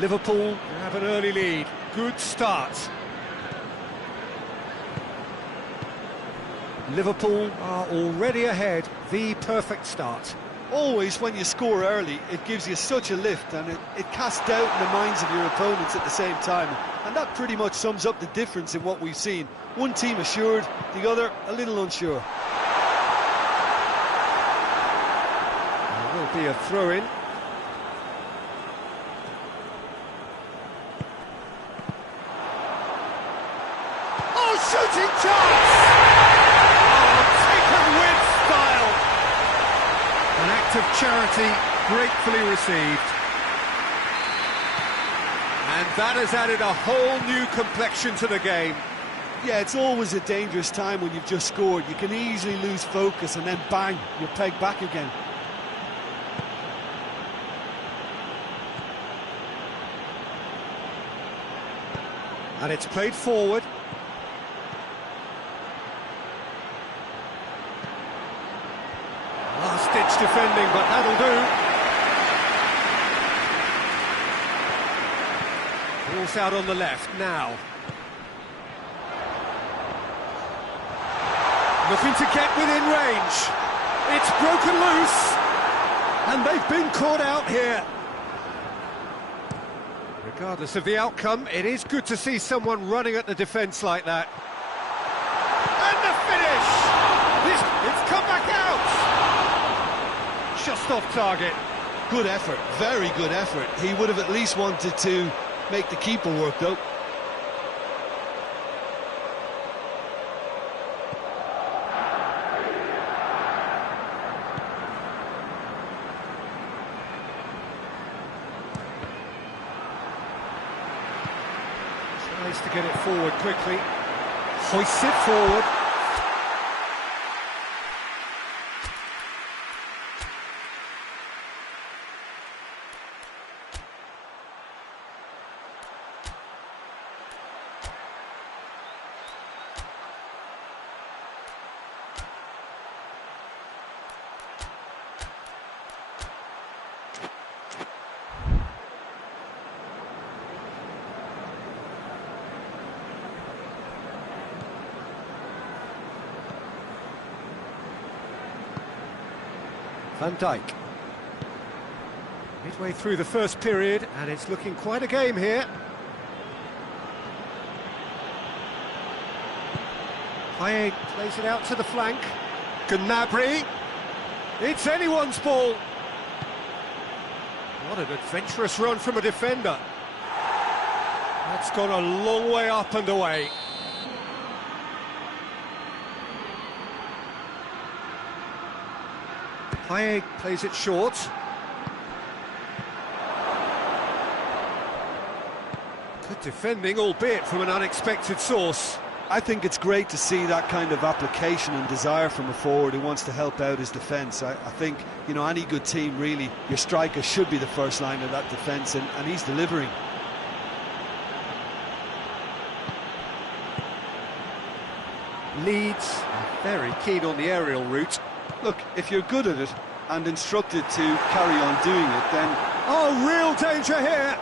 Liverpool have an early lead. Good start. Liverpool are already ahead. The perfect start. Always, when you score early, it gives you such a lift, and it casts doubt in the minds of your opponents at the same time. And that pretty much sums up the difference in what we've seen. One team assured, the other a little unsure. There will be a throw-in. Oh, shooting chance! Oh, taken with style! An act of charity, gratefully received. And that has added a whole new complexion to the game. Yeah, it's always a dangerous time when you've just scored. You can easily lose focus and then bang, you're pegged back again. And it's played forward. Last-ditch defending, but that'll do. Ball's out on the left now. Looking to get within range. It's broken loose. And they've been caught out here. Regardless of the outcome, it is good to see someone running at the defence like that. And the finish! It's come back out! Just off target. Good effort, very good effort. He would have at least wanted to make the keeper work, though. Tries to get it forward quickly. Hoists it forward. Van Dijk. Midway through the first period, and it's looking quite a game here. Payet plays it out to the flank. Gnabry. It's anyone's ball. What an adventurous run from a defender. That's gone a long way up and away. Payet plays it short. Good defending, albeit from an unexpected source. I think it's great to see that kind of application and desire from a forward who wants to help out his defence. I think, you know, any good team, really, your striker should be the first line of that defence, and he's delivering. Leeds are very keen on the aerial route. Look, if you're good at it and instructed to carry on doing it, then... Oh, real danger here!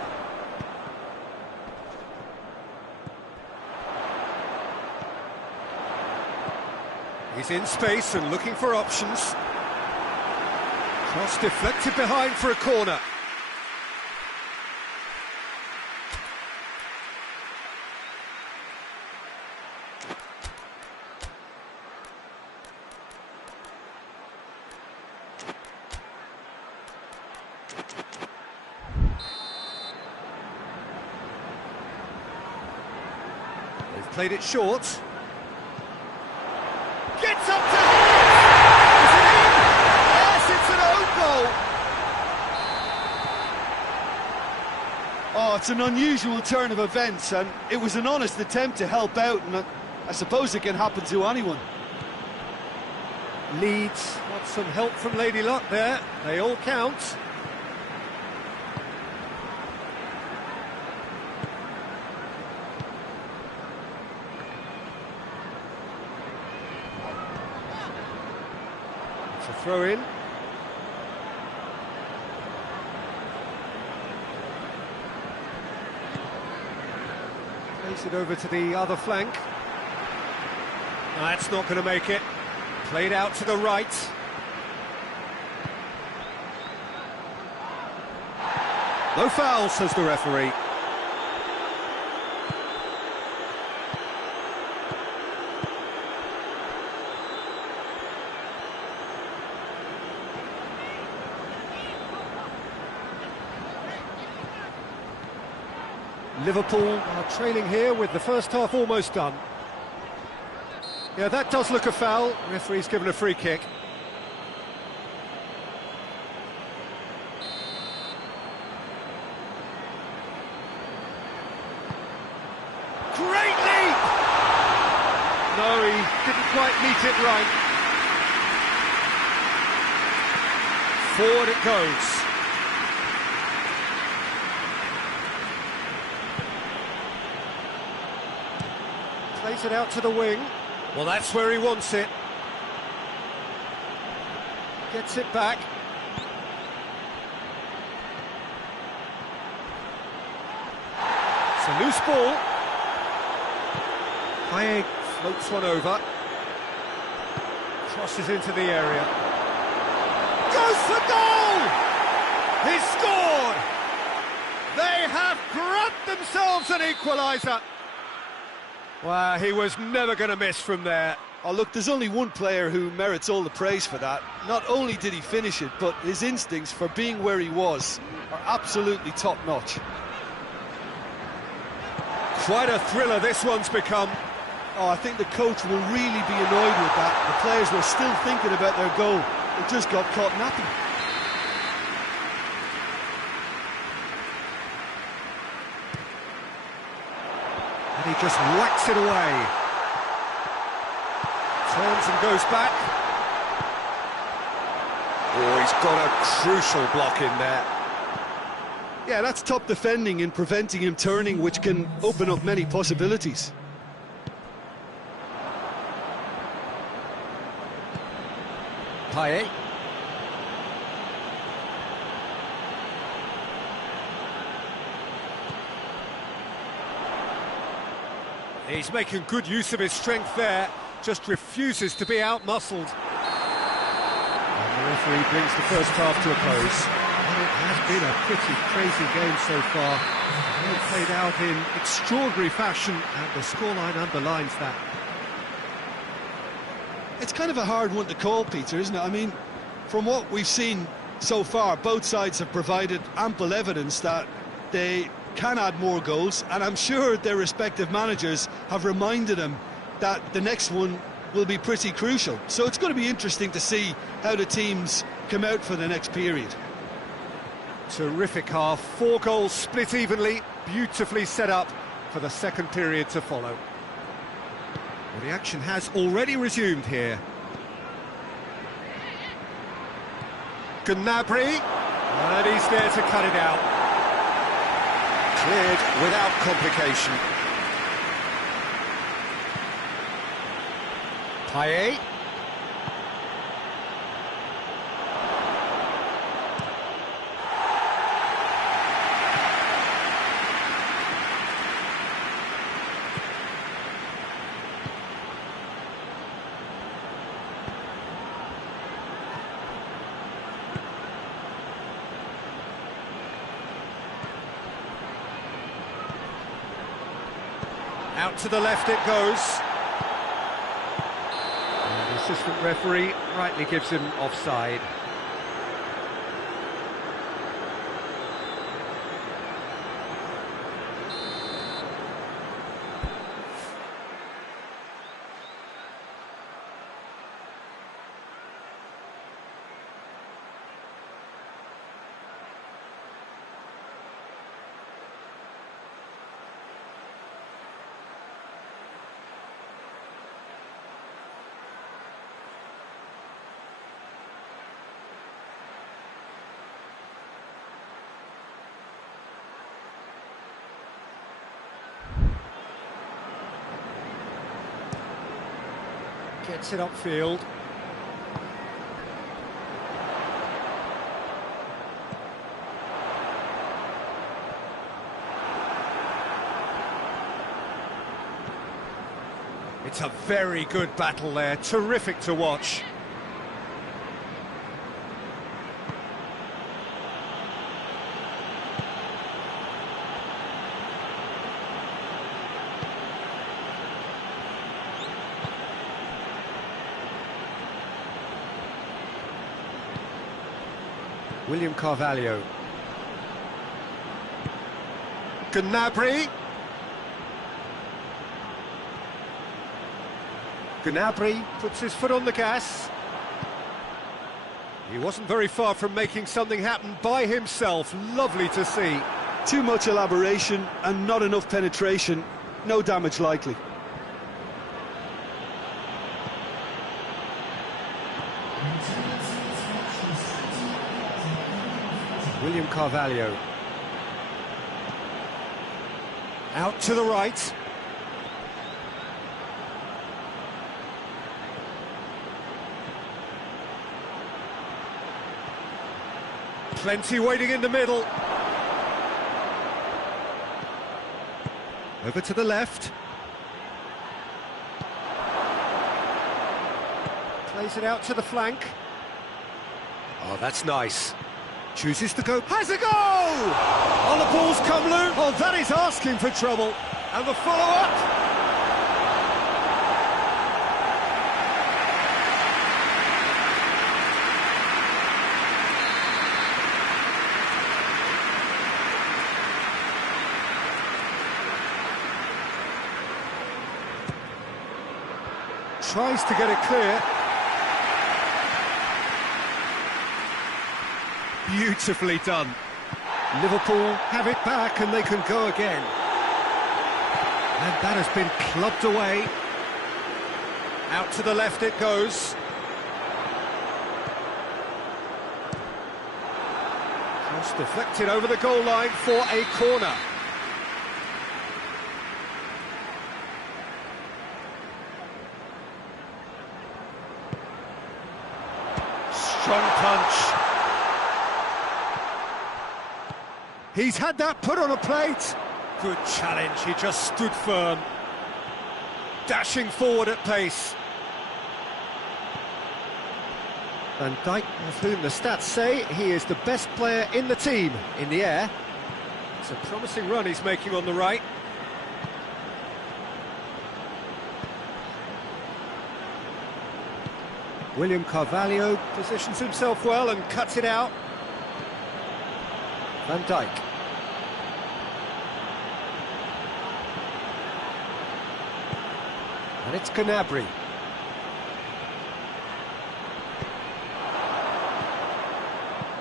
He's in space and looking for options. Cross deflected behind for a corner. They've played it short. Gets up to hit! Is it in? Yes, it's an own goal! Oh, it's an unusual turn of events, and it was an honest attempt to help out, and I suppose it can happen to anyone. Leeds got some help from Lady Luck there. They all count. It's a throw in. Plays it over to the other flank. That's not going to make it. Played out to the right. No foul, says the referee. Liverpool are trailing here with the first half almost done. Yeah, that does look a foul. Referee's given a free kick. Great leap! No, he didn't quite meet it right. Forward it goes. Plays it out to the wing. Well, that's where he wants it. Gets it back. It's a loose ball. Payet floats one over. Crosses into the area. Goes for goal! He scored! They have grabbed themselves an equaliser. Well, he was never going to miss from there. Oh, look, there's only one player who merits all the praise for that. Not only did he finish it, but his instincts for being where he was are absolutely top-notch. Quite a thriller this one's become. Oh, I think the coach will really be annoyed with that. The players were still thinking about their goal. They just got caught napping. And he just whacks it away. Turns and goes back. Oh, he's got a crucial block in there. Yeah, that's top defending and preventing him turning, which can open up many possibilities. Payet. He's making good use of his strength there, just refuses to be out-muscled. And the referee brings the first half to a close. And it has been a pretty crazy game so far. It played out in extraordinary fashion, and the scoreline underlines that. It's kind of a hard one to call, Peter, isn't it? I mean, from what we've seen so far, both sides have provided ample evidence that they can add more goals, and I'm sure their respective managers have reminded them that the next one will be pretty crucial. So it's going to be interesting to see how the teams come out for the next period. Terrific half, 4 goals split evenly, beautifully set up for the second period to follow. Well, the action has already resumed here. Gnabry, and he's there to cut it out. Cleared without complication. Payet. Out to the left it goes. And the assistant referee rightly gives him offside. Gets it upfield. It's a very good battle there, terrific to watch. William Carvalho. Gnabry. Gnabry puts his foot on the gas. He wasn't very far from making something happen by himself. Lovely to see. Too much elaboration and not enough penetration. No damage likely. William Carvalho. Out to the right. Plenty waiting in the middle. Over to the left. Plays it out to the flank. Oh, that's nice. Chooses to go, has a go! Oh, the ball's come loose. Oh, that is asking for trouble. And the follow-up. Tries to get it clear. Beautifully done. Liverpool have it back and they can go again. And that has been clubbed away. Out to the left it goes. Cross deflected over the goal line for a corner. Strong punch. He's had that put on a plate. Good challenge, he just stood firm. Dashing forward at pace. Van Dijk, of whom the stats say he is the best player in the team in the air. It's a promising run he's making on the right. William Carvalho positions himself well and cuts it out. Van Dijk. And it's Gnabry.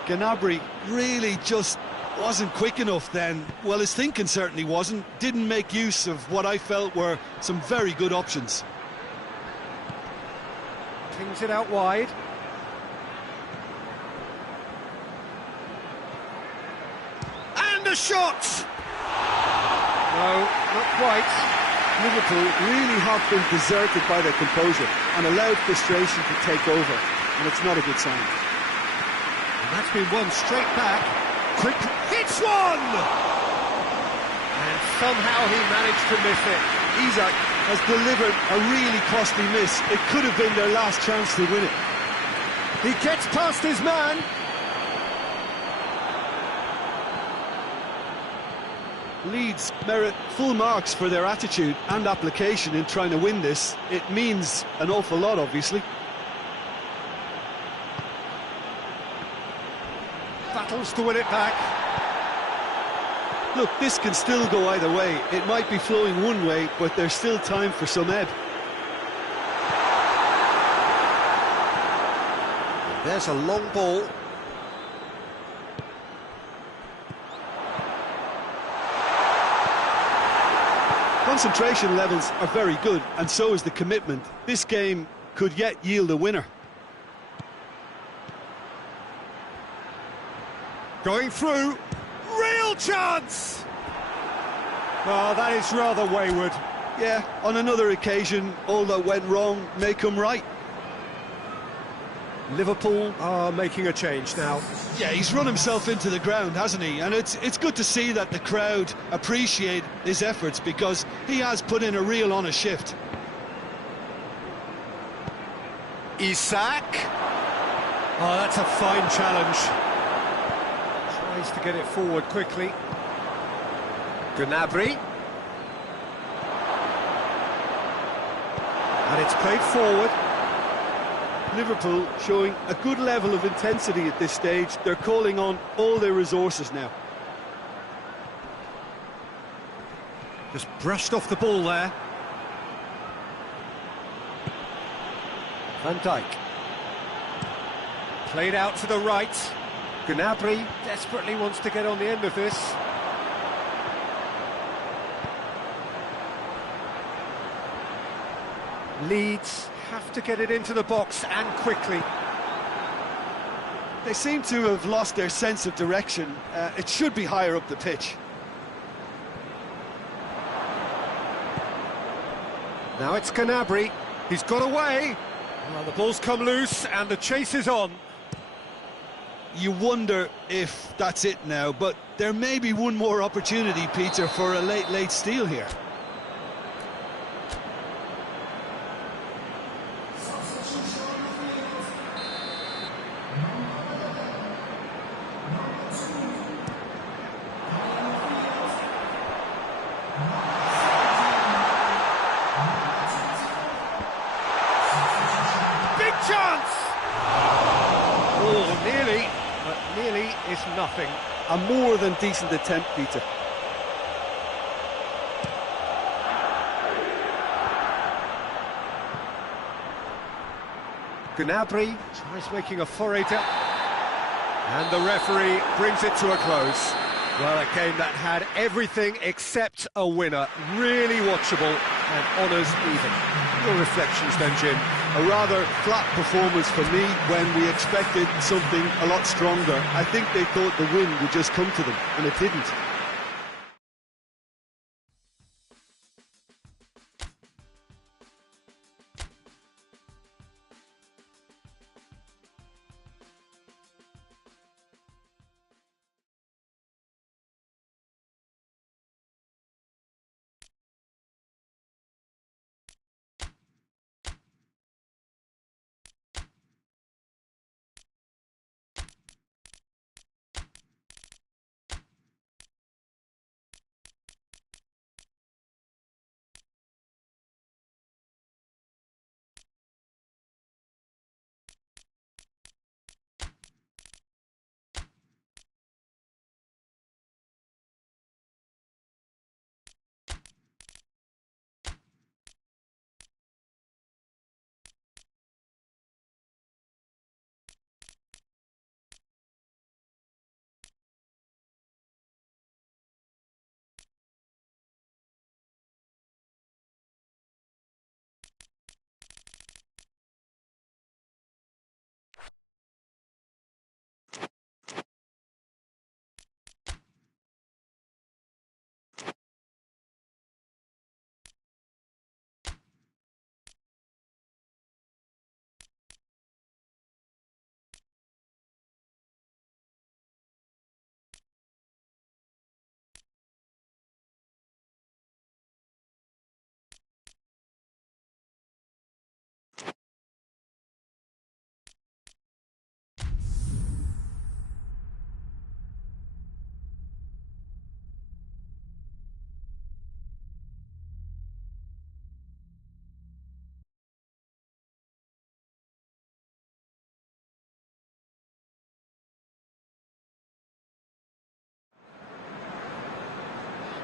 Gnabry really just wasn't quick enough then. Well, his thinking certainly wasn't. Didn't make use of what I felt were some very good options. Pings it out wide. And a shot! No, not quite. Liverpool really have been deserted by their composure and allowed frustration to take over, and it's not a good sign. And that's been won straight back. Quick hits one! And somehow he managed to miss it. Isak has delivered a really costly miss. It could have been their last chance to win it. He gets past his man. Leeds merit full marks for their attitude and application in trying to win this. It means an awful lot, obviously. Battles to win it back. Look, this can still go either way. It might be flowing one way, but there's still time for some ebb. There's a long ball. Concentration levels are very good, and so is the commitment. This game could yet yield a winner. Going through. Real chance! Oh, that is rather wayward. Yeah, on another occasion, all that went wrong may come right. Liverpool are making a change now. Yeah, he's run himself into the ground, hasn't he? And it's good to see that the crowd appreciate his efforts, because he has put in a real honest shift. Isak. Oh, that's a fine challenge. Tries to get it forward quickly. Gnabry. And it's played forward. Liverpool showing a good level of intensity at this stage. They're calling on all their resources now. Just brushed off the ball there. Van Dijk. Played out to the right. Gnabry desperately wants to get on the end of this. Leeds have to get it into the box and quickly. They seem to have lost their sense of direction. It should be higher up the pitch. Now it's Gnabry. He's got away. Well, the ball's come loose and the chase is on. You wonder if that's it now, but there may be one more opportunity, Peter, for a late steal here. Big chance! Oh, nearly, but nearly is nothing. A more than decent attempt, Peter. Gnabry tries making a foray down. And the referee brings it to a close. Well, a game that had everything except a winner. Really watchable and honours even. Your reflections then, Jim? A rather flat performance for me when we expected something a lot stronger. I think they thought the win would just come to them, and it didn't.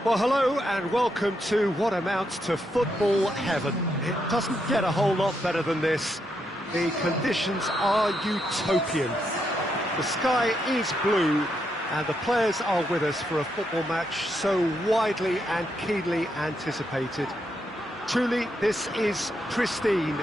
Well, hello and welcome to what amounts to football heaven. It doesn't get a whole lot better than this. The conditions are utopian. The sky is blue and the players are with us for a football match so widely and keenly anticipated. Truly, this is pristine,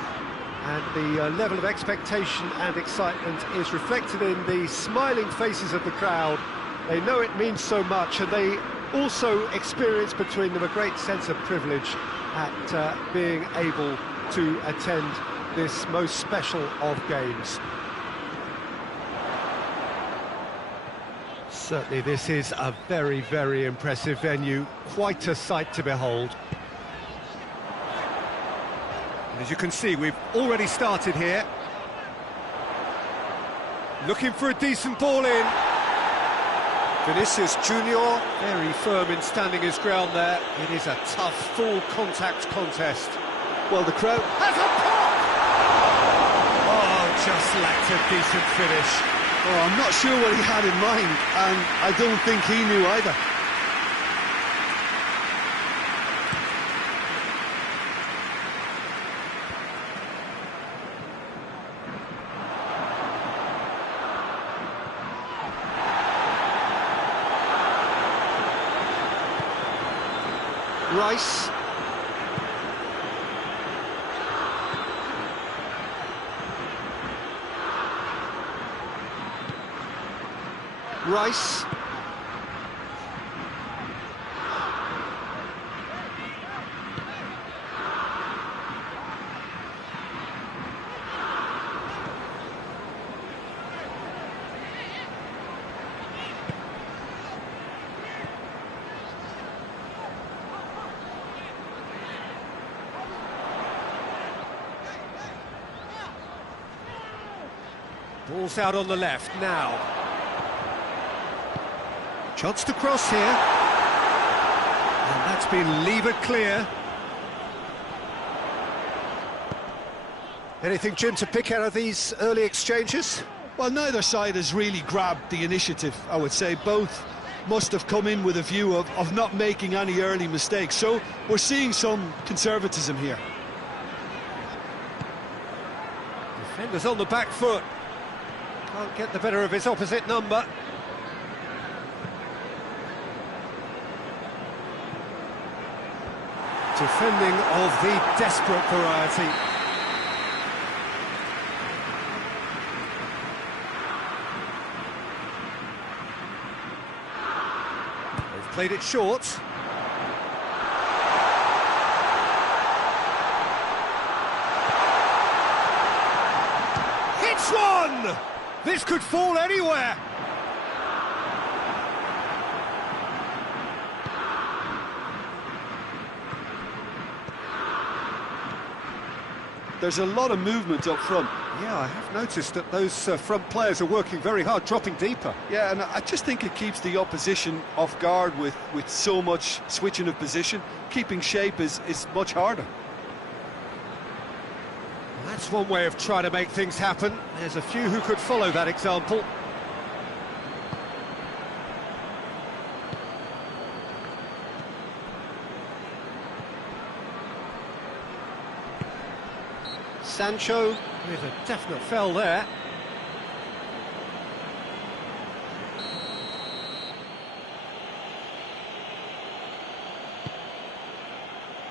and the level of expectation and excitement is reflected in the smiling faces of the crowd. They know it means so much, and they also experience between them a great sense of privilege at being able to attend this most special of games. Certainly this is a very, very impressive venue, quite a sight to behold. And as you can see, we've already started here. Looking for a decent ball in. Vinicius Junior, very firm in standing his ground there. It is a tough, full contact contest. Well, the crowd Has a pop! Oh, just lacked a decent finish. Oh, I'm not sure what he had in mind, and I don't think he knew either. Rice. Rice. Ball's out on the left now. Chance to cross here. And that's been levered clear. Anything, Jim, to pick out of these early exchanges? Well, neither side has really grabbed the initiative, I would say. Both must have come in with a view of not making any early mistakes. So we're seeing some conservatism here. Defender's on the back foot. Can't get the better of his opposite number. Defending of the desperate variety. They've played it short. Hits one! This could fall anywhere. There's a lot of movement up front. Yeah, I have noticed that those front players are working very hard, dropping deeper. Yeah, and I just think it keeps the opposition off guard with so much switching of position. Keeping shape is much harder. That's one way of trying to make things happen. There's a few who could follow that example. Sancho with a definite foul there.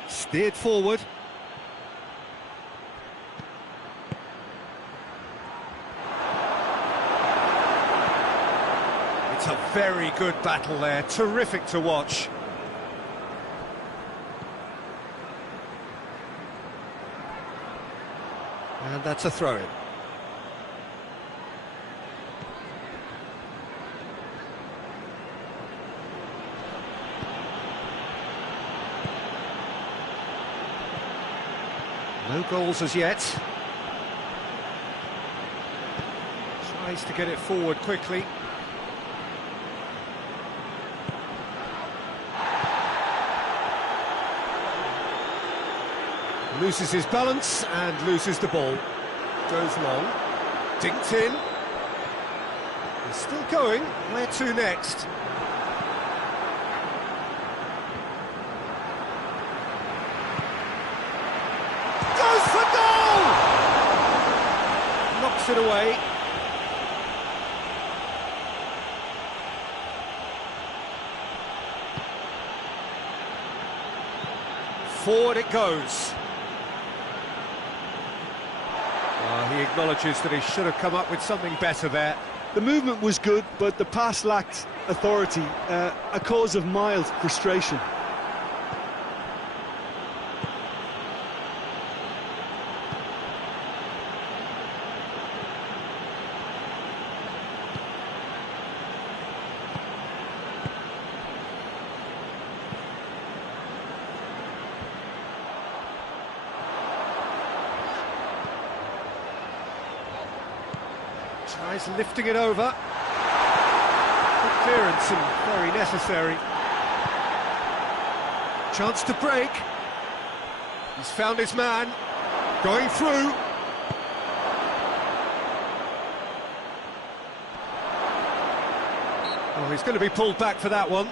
Steered forward. It's a very good battle there, terrific to watch. And that's a throw-in. No goals as yet. Tries to get it forward quickly. Loses his balance and loses the ball. Goes long. Dinked in. He's still going. Where to next? Goes for goal! Knocks it away. Forward it goes. He acknowledges that he should have come up with something better there. The movement was good, but the pass lacked authority, a cause of mild frustration. Tries lifting it over. Good clearance and very necessary. Chance to break. He's found his man. Going through. Oh, he's going to be pulled back for that one.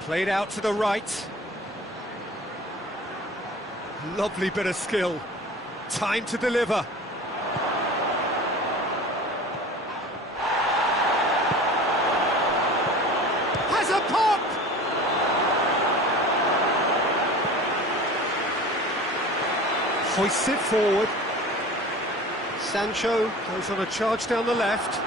Played out to the right. Lovely bit of skill. Time to deliver. Has a pop! Hoists it forward. Sancho goes on a charge down the left.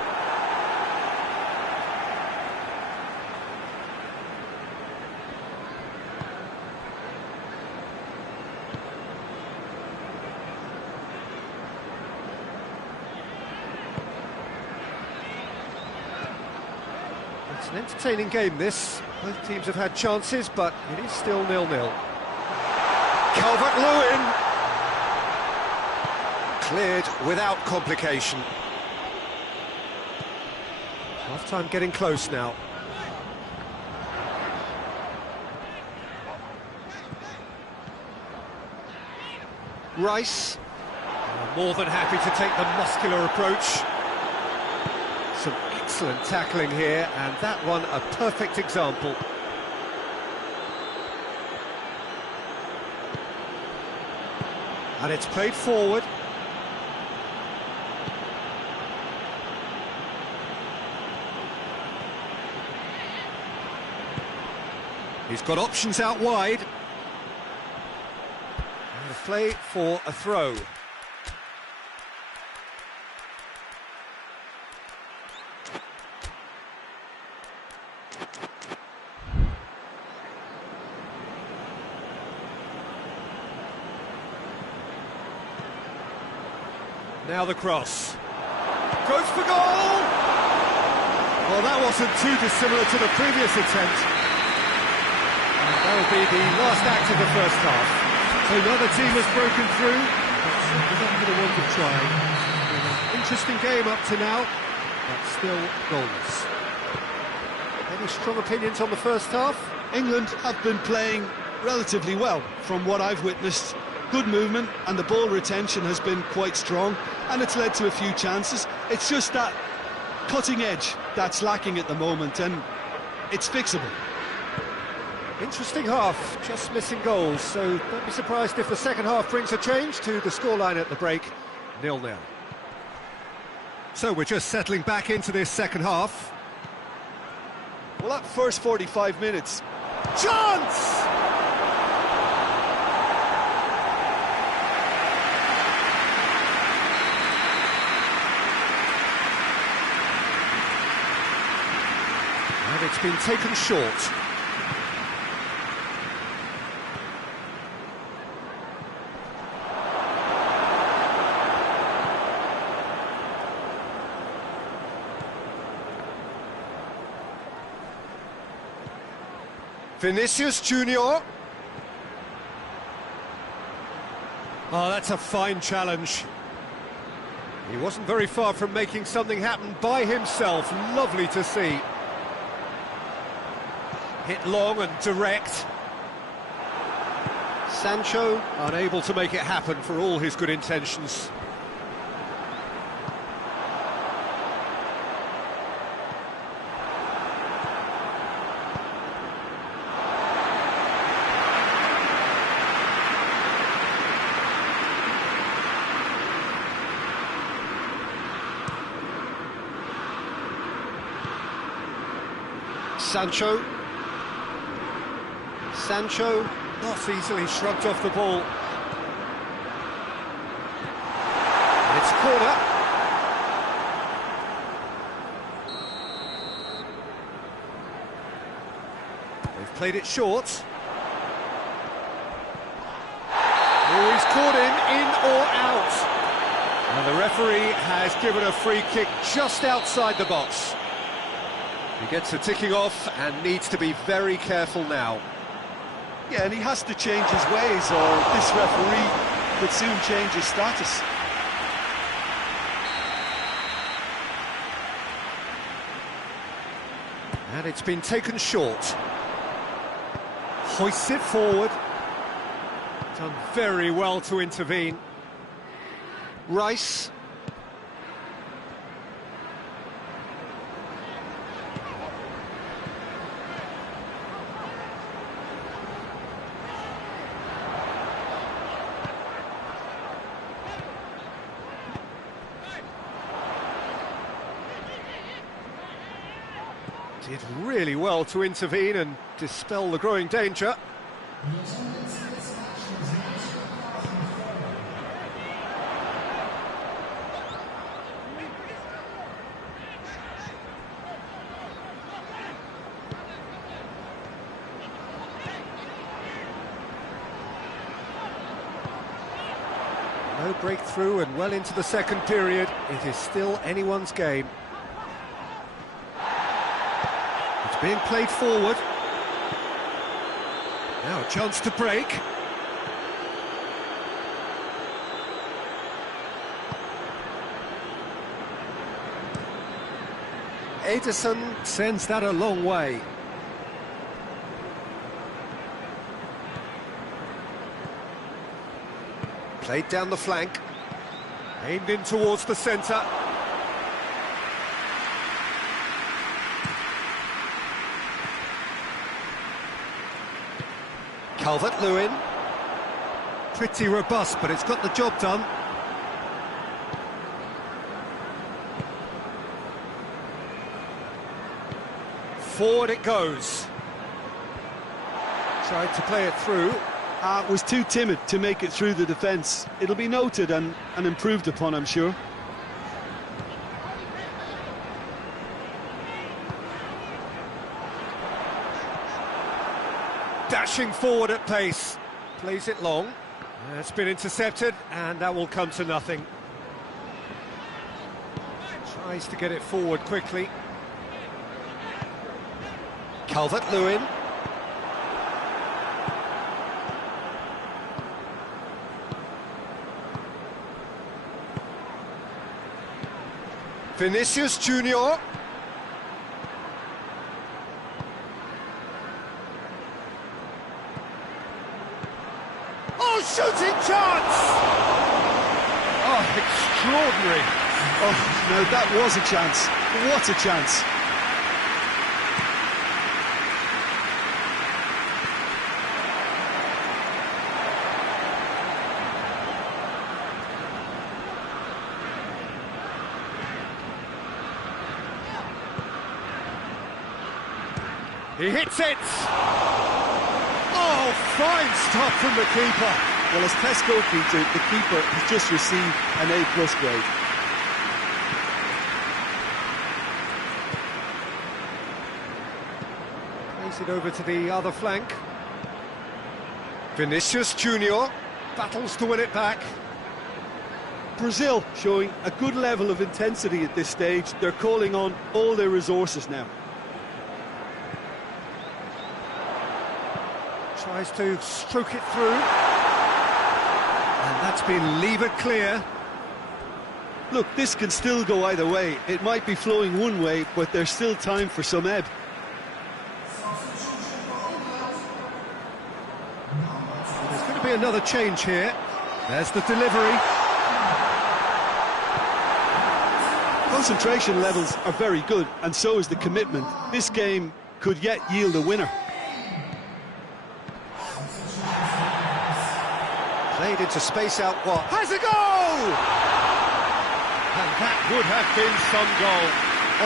It's an entertaining game, this. Both teams have had chances, but it is still 0-0. Calvert-Lewin! Cleared without complication. Half-time getting close now. Rice, more than happy to take the muscular approach. Some excellent tackling here, and that one a perfect example. And it's played forward. He's got options out wide. And a play for a throw. Now the cross. Goes for goal! Well, that wasn't too dissimilar to the previous attempt. That'll be the last act of the first half. So another team has broken through, but certainly not going to want to try. An interesting game up to now, but still goalless. Any strong opinions on the first half? England have been playing relatively well from what I've witnessed. Good movement and the ball retention has been quite strong, and it's led to a few chances. It's just that cutting edge that's lacking at the moment, and it's fixable. Interesting half, just missing goals, so don't be surprised if the second half brings a change to the scoreline at the break, 0-0. So we're just settling back into this second half. Well, that first 45 minutes... Chance! And it's been taken short. Vinicius Junior. Oh, that's a fine challenge. He wasn't very far from making something happen by himself. Lovely to see. Hit long and direct. Sancho unable to make it happen for all his good intentions. Sancho not easily shrugged off the ball. And it's a corner. They've played it short. Oh, he's caught him in or out. And the referee has given a free kick just outside the box. He gets a ticking off and needs to be very careful now. Yeah, and he has to change his ways, or this referee could soon change his status. And it's been taken short. Hoists it forward. Done very well to intervene. Rice. Did really well to intervene and dispel the growing danger. No breakthrough and well into the second period. It is still anyone's game. It's being played forward. Now a chance to break. Edison sends that a long way. Played down the flank. Aimed in towards the centre. Calvert-Lewin. Pretty robust, but it's got the job done. Forward it goes. Tried to play it through. Was too timid to make it through the defence. It'll be noted and improved upon, I'm sure. Dashing forward at pace. Plays it long. It's been intercepted, and that will come to nothing. Tries to get it forward quickly. Calvert-Lewin. Vinicius Junior. Oh, shooting chance! Oh, extraordinary. Oh, no, that was a chance. What a chance. He hits it! Oh, fine stop from the keeper. Well, as Pes goalkeeper, the keeper has just received an A+ grade. Plays it over to the other flank. Vinicius Junior battles to win it back. Brazil showing a good level of intensity at this stage. They're calling on all their resources now. Tries to stroke it through. And that's been levered clear. Look, this can still go either way. It might be flowing one way, but there's still time for some ebb. There's going to be another change here. There's the delivery. Concentration levels are very good, and so is the commitment. This game could yet yield a winner. Played into space out what? Has a goal! And that would have been some goal.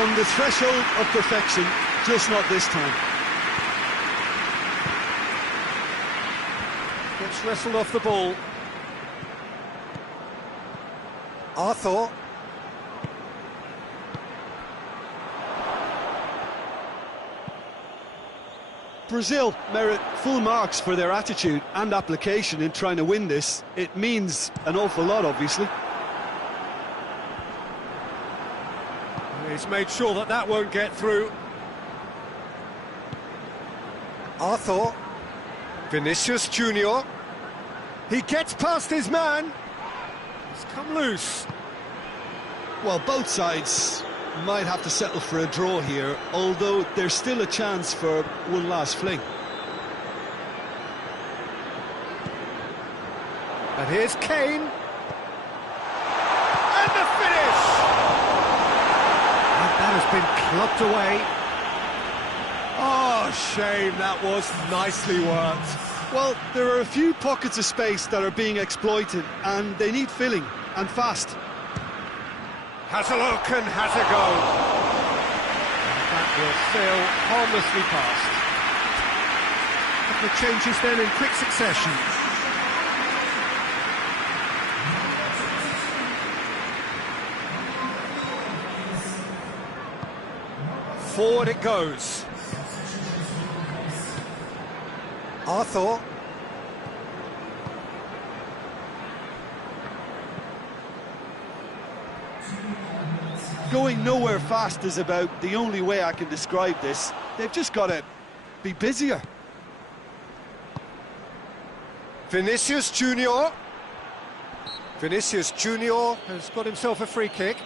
On the threshold of perfection, just not this time. Gets wrestled off the ball. Arthur. Brazil merit full marks for their attitude and application in trying to win this. It means an awful lot, obviously. He's made sure that that won't get through. Arthur. Vinicius Junior. He gets past his man. He's come loose. Well, both sides might have to settle for a draw here, although there's still a chance for one last fling. And here's Kane. And the finish! And that has been clubbed away. Oh, shame, that was nicely worked. Well, there are a few pockets of space that are being exploited, and they need filling, and fast. Has a look and has a go. And that will sail harmlessly past. A couple of changes then in quick succession. Forward it goes. Arthur. Going nowhere fast is about the only way I can describe this. They've just got to be busier. Vinicius Junior. Vinicius Junior has got himself a free kick.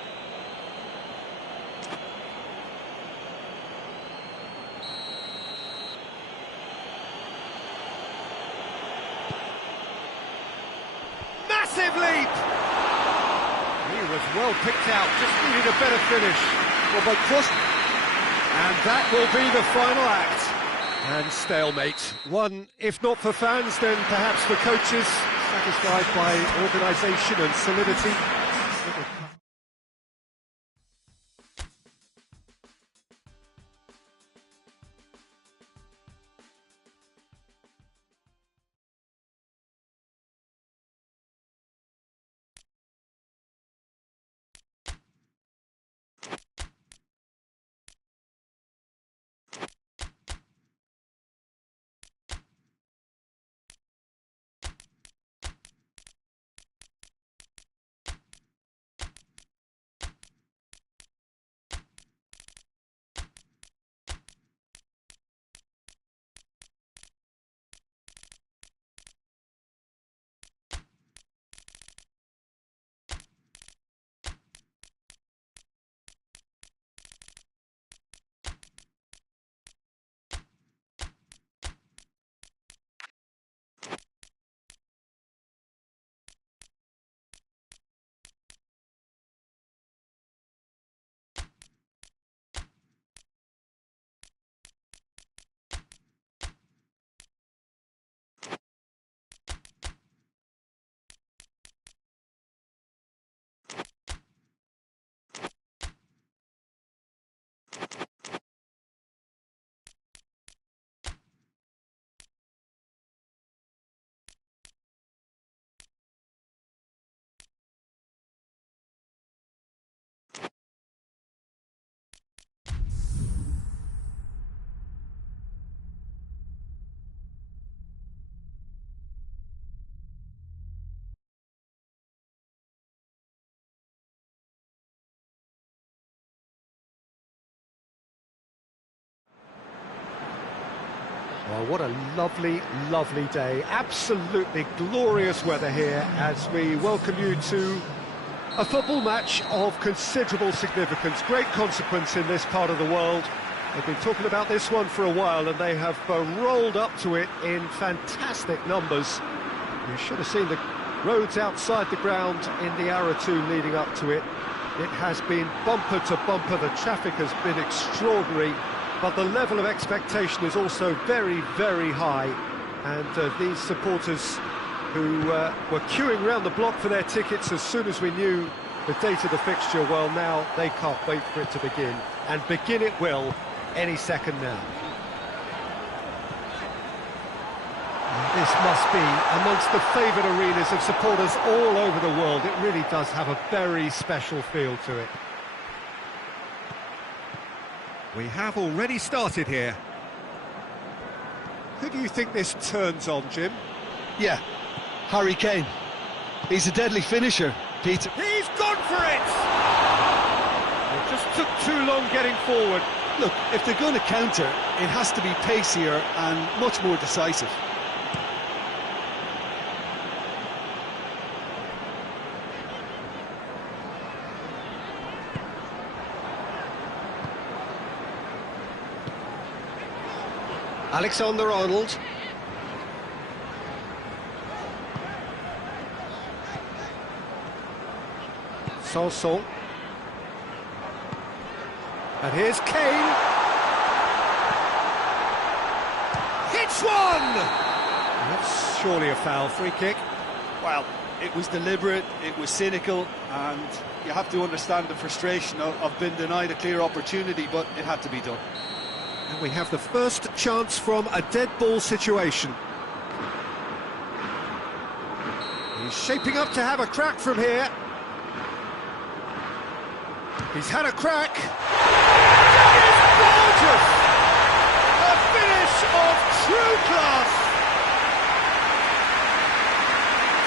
Massive leap! He was well picked out, just needed a better finish. Well, by cross... And that will be the final act. And stalemate. One, if not for fans, then perhaps for coaches, satisfied by organisation and solidity. Well, what a lovely, lovely day. Absolutely glorious weather here as we welcome you to a football match of considerable significance, great consequence in this part of the world. They've been talking about this one for a while and they have rolled up to it in fantastic numbers. You should have seen the roads outside the ground in the hour or two leading up to it. It has been bumper to bumper, the traffic has been extraordinary. But the level of expectation is also very, very high. And these supporters who were queuing around the block for their tickets as soon as we knew the date of the fixture, well, now they can't wait for it to begin. And begin it will any second now. And this must be amongst the favoured arenas of supporters all over the world. It really does have a very special feel to it. We have already started here. Who do you think this turns on, Jim? Yeah, Harry Kane. He's a deadly finisher, Peter. He's gone for it! It just took too long getting forward. Look, if they're going to counter, it has to be pacier and much more decisive. Alexander-Arnold. Sanson. And here's Kane. Hits one! That's surely a foul. Free kick. Well, it was deliberate, it was cynical, and you have to understand the frustration of being denied a clear opportunity, but it had to be done. And we have the first chance from a dead ball situation. He's shaping up to have a crack from here. He's had a crack. That is gorgeous! A finish of true class.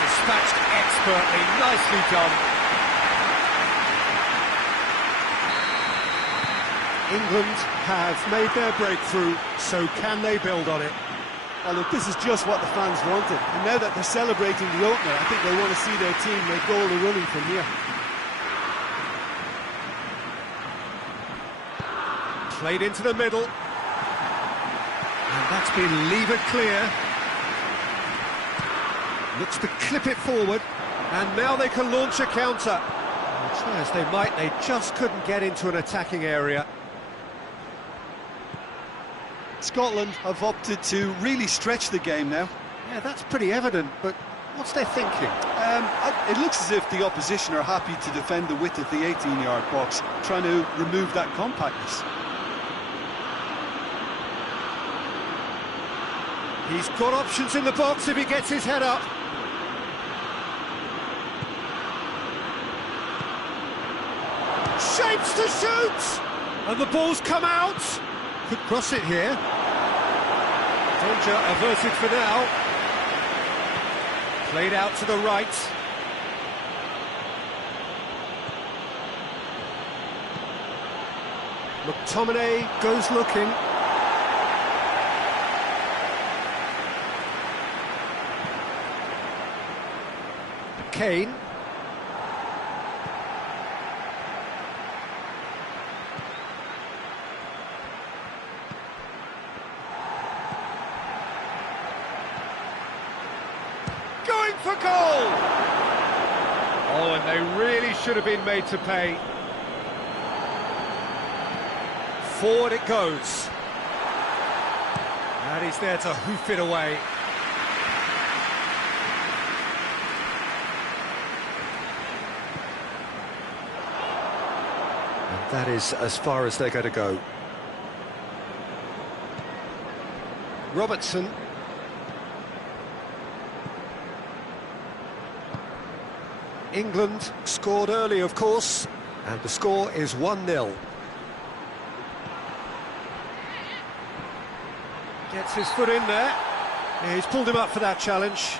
Dispatched expertly, nicely done. England have made their breakthrough, so can they build on it? Oh, look, this is just what the fans wanted, and now that they're celebrating the opener, I think they want to see their team make all the running from here. Played into the middle, and that's been levered clear. Looks to clip it forward, and now they can launch a counter. Well, try as they might, they just couldn't get into an attacking area. Scotland have opted to really stretch the game now. Yeah, that's pretty evident, but what's their thinking? It looks as if the opposition are happy to defend the width of the 18-yard box, trying to remove that compactness. He's got options in the box if he gets his head up. Shapes to shoot! And the ball's come out! Could cross it here. Danger averted for now. Played out to the right. McTominay goes looking. Kane. Going for goal! Oh, and they really should have been made to pay. Forward it goes. And he's there to hoof it away. And that is as far as they're going to go. Robertson. England scored early, of course, and the score is 1-0. Gets his foot in there. Yeah, he's pulled him up for that challenge.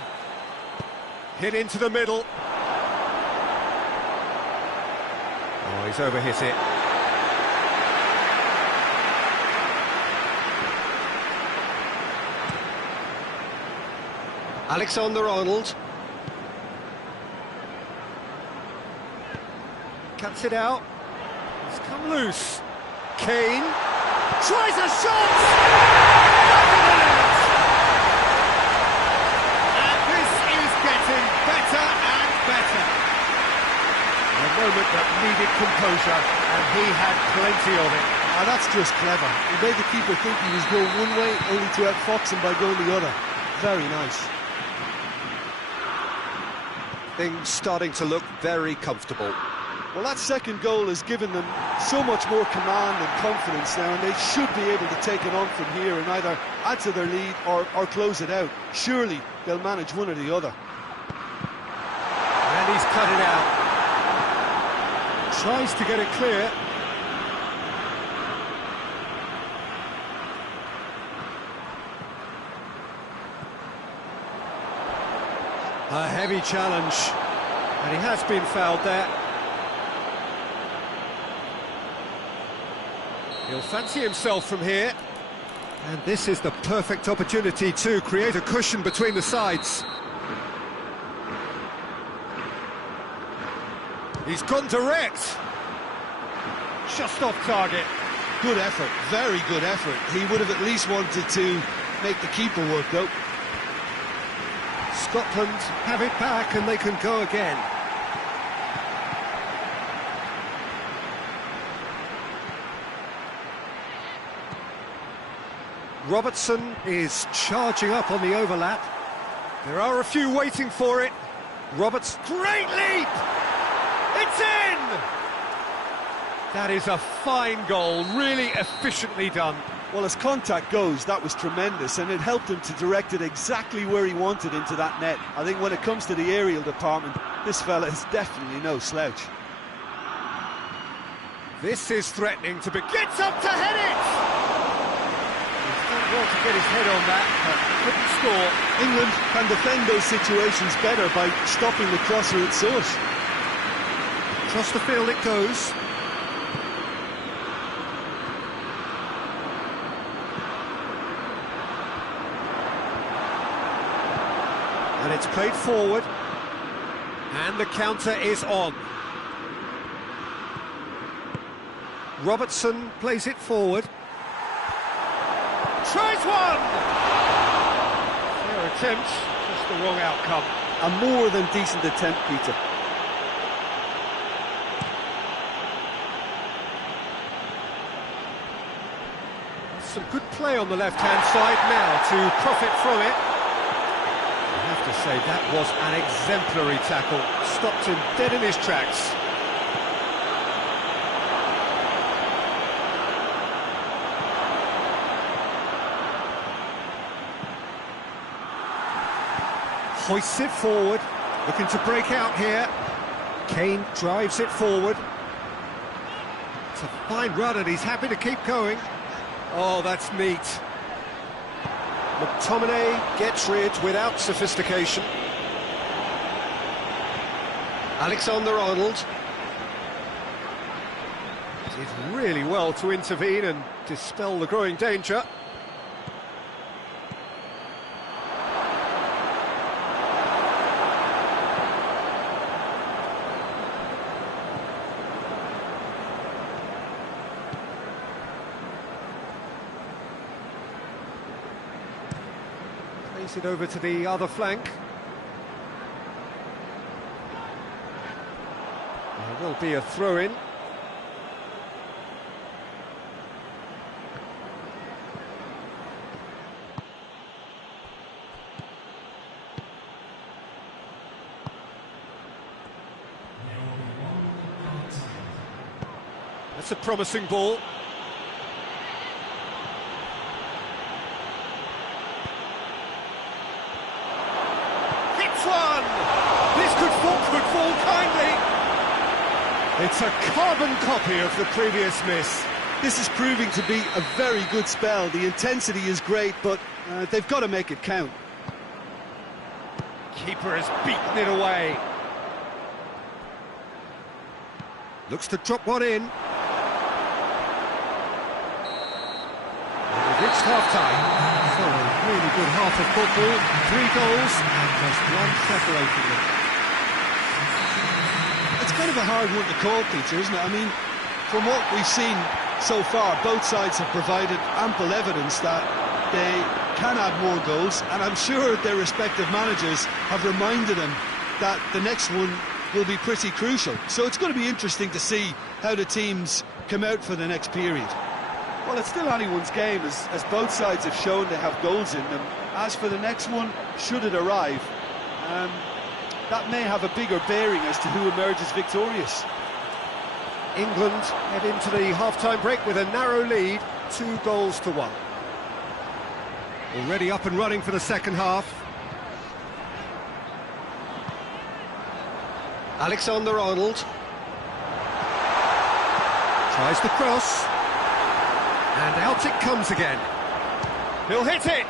Hit into the middle. Oh, he's overhit it. Alexander-Arnold. Cuts it out. It's come loose. Kane tries a shot! Back of the net! And this is getting better and better. A moment that needed composure, and he had plenty of it. Ah, that's just clever. He made the keeper think he was going one way, only to outfox him by going the other. Very nice. Things starting to look very comfortable. Well, that second goal has given them so much more command and confidence now, and they should be able to take it on from here and either add to their lead or close it out. Surely they'll manage one or the other. And he's cut it out. Tries to get it clear. A heavy challenge, and he has been fouled there. He'll fancy himself from here, and this is the perfect opportunity to create a cushion between the sides. He's gone direct. Just off target. Good effort, very good effort. He would have at least wanted to make the keeper work, though. Scotland have it back and they can go again. Robertson is charging up on the overlap. There are a few waiting for it. Roberts, great leap! It's in! That is a fine goal, really efficiently done. Well, as contact goes, that was tremendous, and it helped him to direct it exactly where he wanted into that net. I think when it comes to the aerial department, this fella is definitely no slouch. This is threatening to be... Gets up to head it! He's done well to get his head on that, but couldn't score. England can defend those situations better by stopping the crosser at source. Across the field it goes. And it's played forward, and the counter is on. Robertson plays it forward. Tries one! Fair attempt, just the wrong outcome. A more than decent attempt, Peter. Some good play on the left-hand side now to profit from it. I have to say, that was an exemplary tackle. Stopped him dead in his tracks. Hoists it forward, looking to break out here. Kane drives it forward. It's a fine run and he's happy to keep going. Oh, that's neat. McTominay gets rid without sophistication. Alexander-Arnold did really well to intervene and dispel the growing danger. Plays it over to the other flank. There will be a throw-in. That's a promising ball. Hits one! This could fall kindly. It's a carbon copy of the previous miss. This is proving to be a very good spell. The intensity is great, but they've got to make it count. Keeper has beaten it away. Looks to drop one in. And we've reached half-time. So a really good half of football. 3 goals and just one separating them. It's kind of a hard one to call, Peter, isn't it? I mean, from what we've seen so far, both sides have provided ample evidence that they can add more goals, and I'm sure their respective managers have reminded them that the next one will be pretty crucial. So it's going to be interesting to see how the teams come out for the next period. Well, it's still anyone's game, as both sides have shown they have goals in them. As for the next one, should it arrive, that may have a bigger bearing as to who emerges victorious. England head into the half-time break with a narrow lead, 2-1. Already up and running for the second half. Alexander-Arnold tries the cross, and out it comes again. He'll hit it!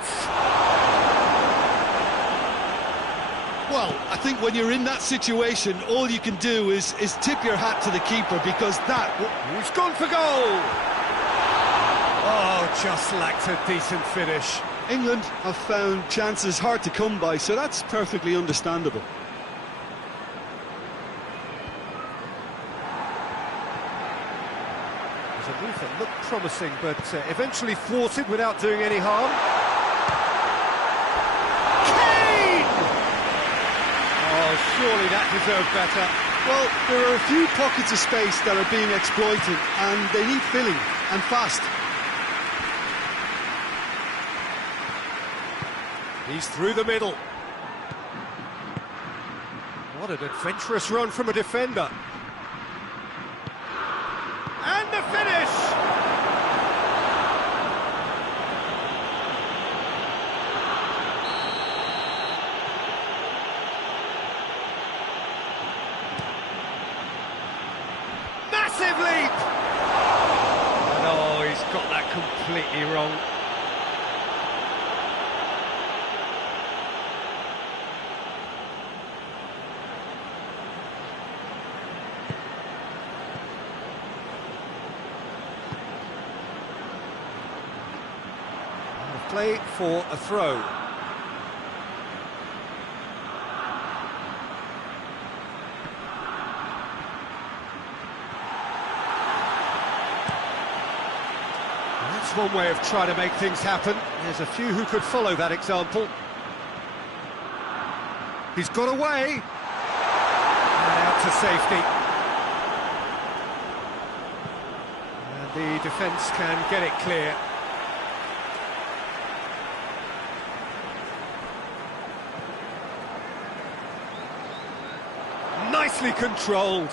Well, I think when you're in that situation, all you can do is tip your hat to the keeper, because that... He's gone for goal! Oh, just lacked a decent finish. England have found chances hard to come by, so that's perfectly understandable. It was a move that looked promising, but eventually thwarted without doing any harm. surely that deserved better. Well, there are a few pockets of space that are being exploited, and they need filling, and fast. He's through the middle. What an adventurous run from a defender. And the finish! Massive leap! And oh, he's got that completely wrong. Play for a throw. That's one way of trying to make things happen. There's a few who could follow that example. He's got away. And out to safety. And the defence can get it clear. Nicely controlled.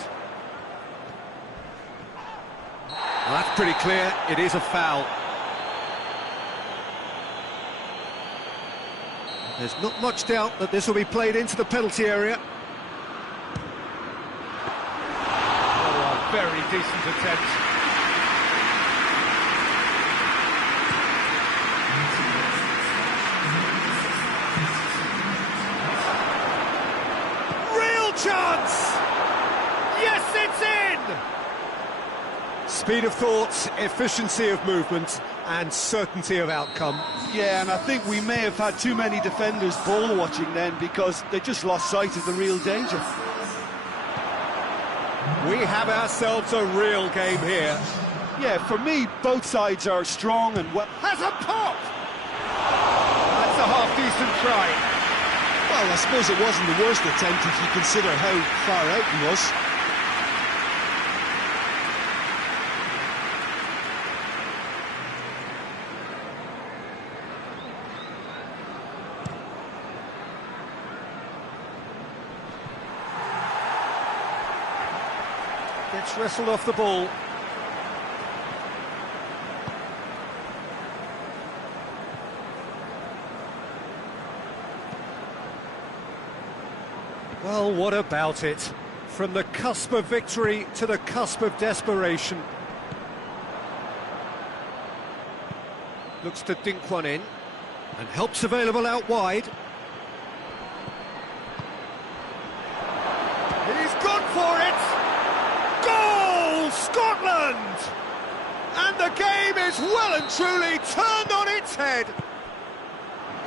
Well, that's pretty clear, it is a foul. There's not much doubt that this will be played into the penalty area. Oh, a very decent attempt. Chance! Yes, it's in! Speed of thought, efficiency of movement, and certainty of outcome. Yeah, and I think we may have had too many defenders ball watching then, because they just lost sight of the real danger. We have ourselves a real game here. Yeah, for me, both sides are strong and well. Has a pop! That's a half-decent try. Well, I suppose it wasn't the worst attempt if you consider how far out he was. Gets wrestled off the ball. Well, what about it? From the cusp of victory to the cusp of desperation. Looks to dink one in, and help's available out wide. He's gone for it! Goal! Scotland! And the game is well and truly turned on its head.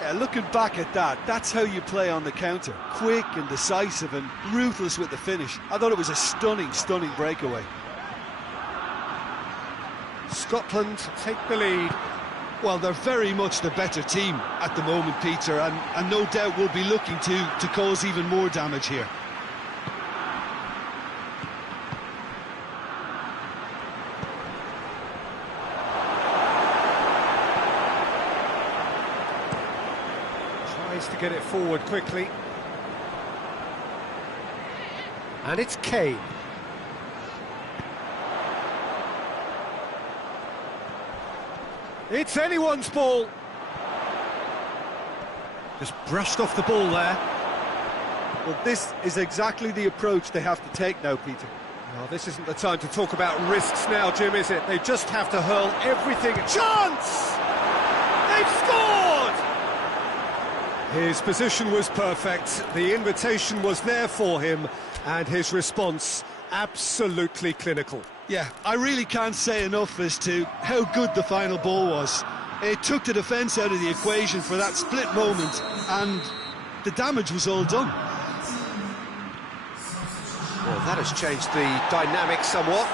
Yeah, looking back at that, that's how you play on the counter. Quick and decisive and ruthless with the finish. I thought it was a stunning, stunning breakaway. Scotland take the lead. Well, they're very much the better team at the moment, Peter, and no doubt will be looking to cause even more damage here. To get it forward quickly. And it's Kane. It's anyone's ball. Just brushed off the ball there. Well, this is exactly the approach they have to take now, Peter. Well, this isn't the time to talk about risks now, Jim, is it? They just have to hurl everything. Chance! They've scored! His position was perfect, the invitation was there for him, and his response absolutely clinical. Yeah, I really can't say enough as to how good the final ball was. It took the defence out of the equation for that split moment, and the damage was all done. Well, that has changed the dynamic somewhat.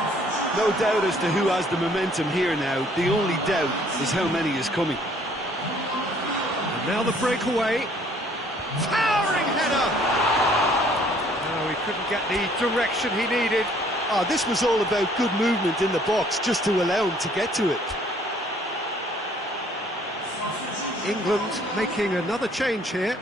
No doubt as to who has the momentum here now. The only doubt is how many is coming. Now the breakaway. Towering header! Didn't get the direction he needed. Oh, this was all about good movement in the box, just to allow him to get to it. England making another change here.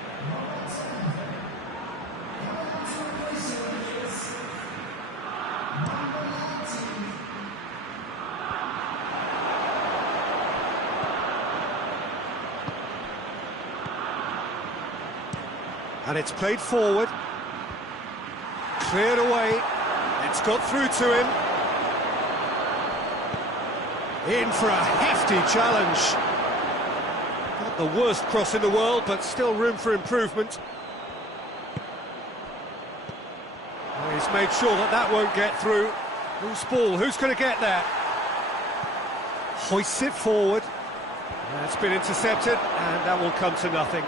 And it's played forward. Cleared away. It's got through to him. In for a hefty challenge. Not the worst cross in the world, but still room for improvement. Well, he's made sure that that won't get through. Who's ball? Who's going to get that? Hoists it forward. That's been intercepted, and that will come to nothing.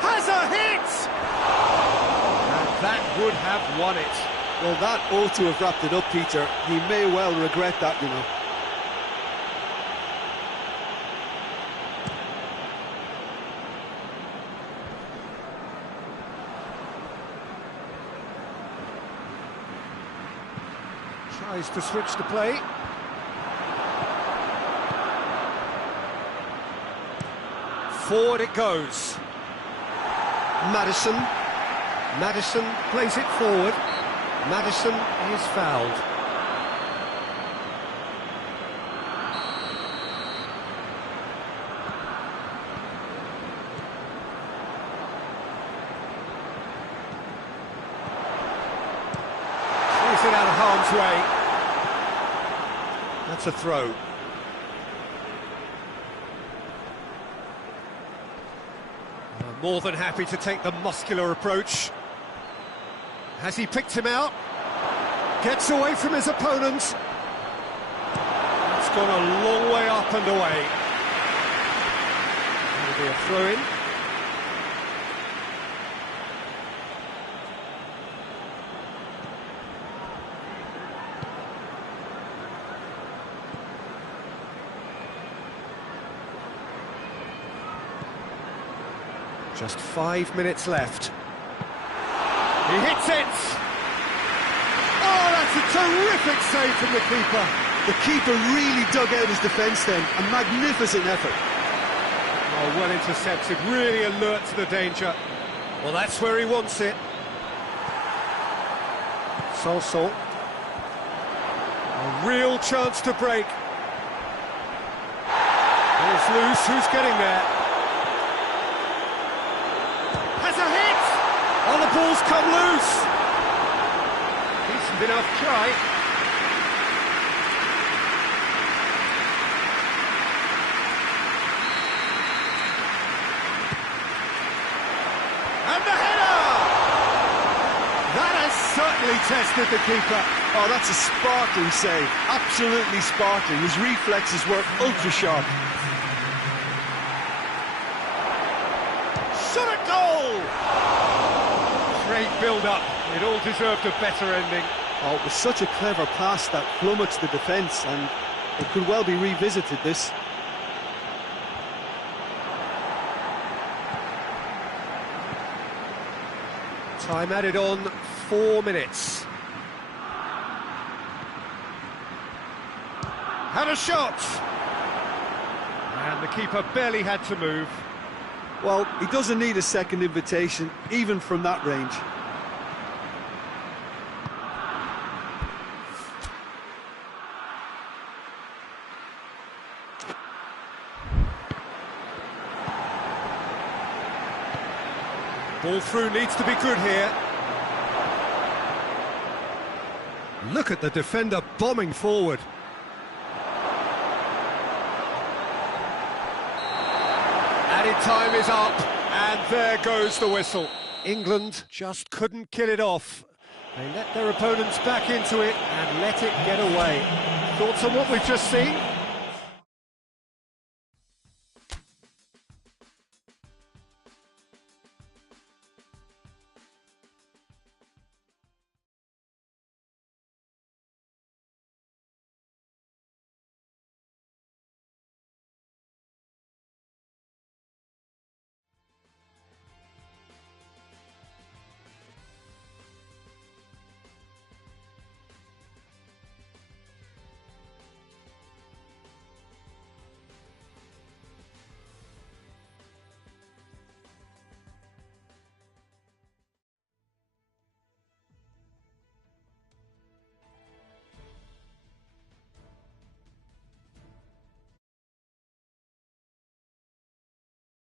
Has a hit! And that would have won it. Well, that ought to have wrapped it up, Peter. He may well regret that, you know. Tries to switch the play. Forward it goes. Maddison plays it forward. Maddison is fouled. Clears it out of harm's way. That's a throw. More than happy to take the muscular approach. Has he picked him out? Gets away from his opponent. It's gone a long way up and away. That'll be a throw-in. Just 5 minutes left. He hits it! Oh, that's a terrific save from the keeper. The keeper really dug out his defence then. A magnificent effort. Oh, well intercepted, really alert to the danger. Well, that's where he wants it. So. A real chance to break. It's loose, who's getting there? Has a hit! Oh, the ball's come loose. Decent enough try. And the header! That has certainly tested the keeper. Oh, that's a sparkling save. Absolutely sparkling. His reflexes were ultra sharp. Shot at goal! Great build-up. It all deserved a better ending. Oh, it was such a clever pass that flummoxed the defence, and it could well be revisited, this. Time added on, 4 minutes. Had a shot! And the keeper barely had to move. Well, he doesn't need a second invitation, even from that range. Ball through needs to be good here. Look at the defender bombing forward. Added time is up, and there goes the whistle. England just couldn't kill it off. They let their opponents back into it and let it get away. Thoughts on what we've just seen?